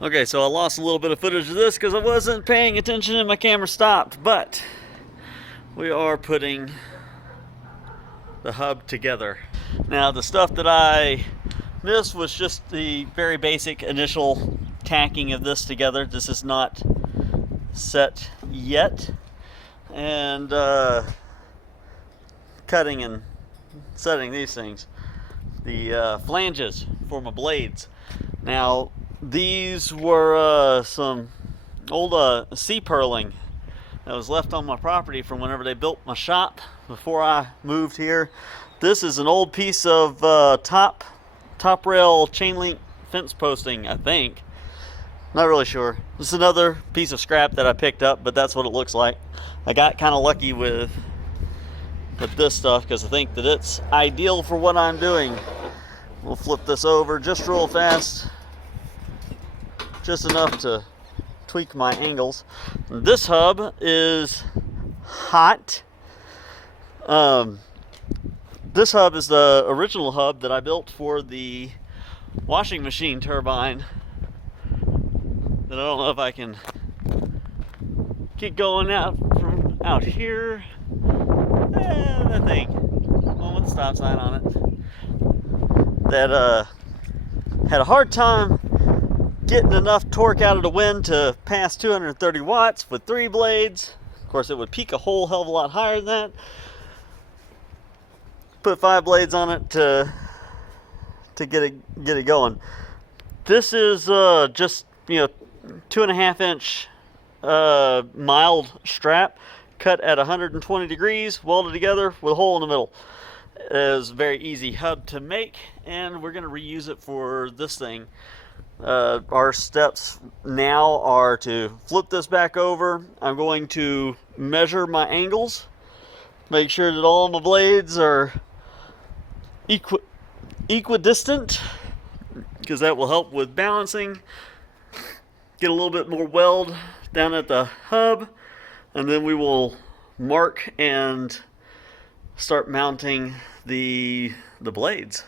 Okay, so I lost a little bit of footage of this because I wasn't paying attention and my camera stopped, but we are putting the hub together. Now, the stuff that I missed was just the very basic initial tacking of this together. This is not set yet, and cutting and setting these things. The flanges for my blades. Now, these were some old sea purling that was left on my property from whenever they built my shop before I moved here. This is an old piece of top rail chain link fence posting, I think. Not really sure. This is another piece of scrap that I picked up, but that's what it looks like. I got kind of lucky with this stuff because I think that it's ideal for what I'm doing. We'll flip this over just real fast, just enough to tweak my angles. This hub is hot. This hub is the original hub that I built for the washing machine turbine that I don't know if I can get going out from out here. That thing, one with the stop sign on it, that had a hard time getting enough torque out of the wind to pass 230 watts with 3 blades. Of course, it would peak a whole hell of a lot higher than that. Put 5 blades on it to get it going. This is just 2.5 inch mild strap, cut at 120 degrees, welded together with a hole in the middle. It is a very easy hub to make, and we're going to reuse it for this thing. Our steps now are to flip this back over. I'm going to measure my angles, make sure that all my blades are equidistant, because that will help with balancing. Get a little bit more weld down at the hub, and then we will mark and start mounting the blades.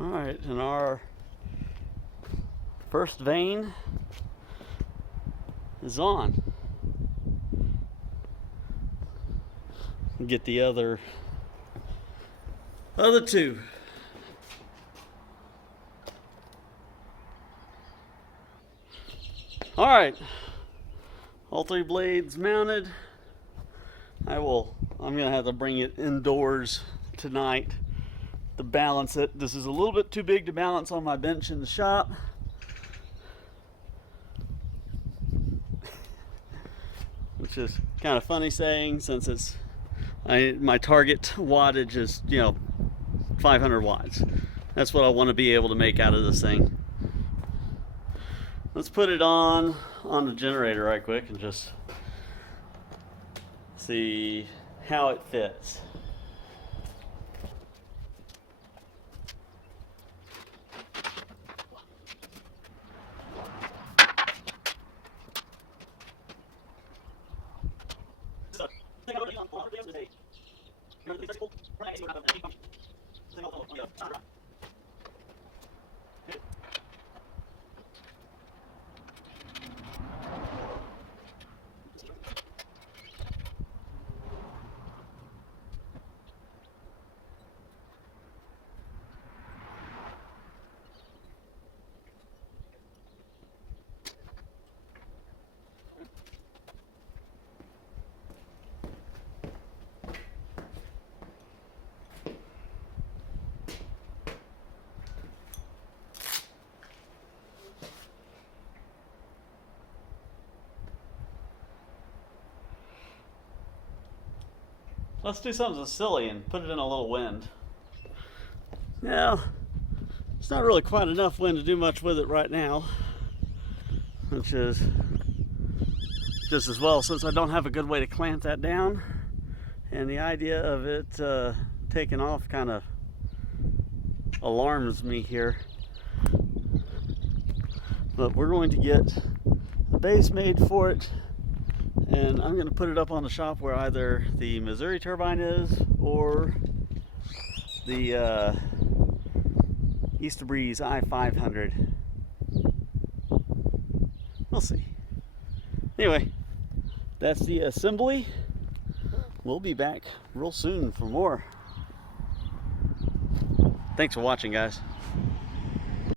Alright, and our first vane is on. Get the other two. Alright, all three blades mounted. I'm gonna have to bring it indoors tonight to balance it. This is a little bit too big to balance on my bench in the shop. Which is kind of funny saying, since my target wattage is 500 watts. That's what I want to be able to make out of this thing. Let's put it on the generator right quick and just see how it fits. Let's do something silly and put it in a little wind. Now, it's not really quite enough wind to do much with it right now, which is just as well since I don't have a good way to clamp that down. And the idea of it taking off kind of alarms me here. But we're going to get a base made for it, and I'm going to put it up on the shop where either the Missouri turbine is or the Easter Breeze i500. We'll see. Anyway, that's the assembly. We'll be back real soon for more. Thanks for watching, guys.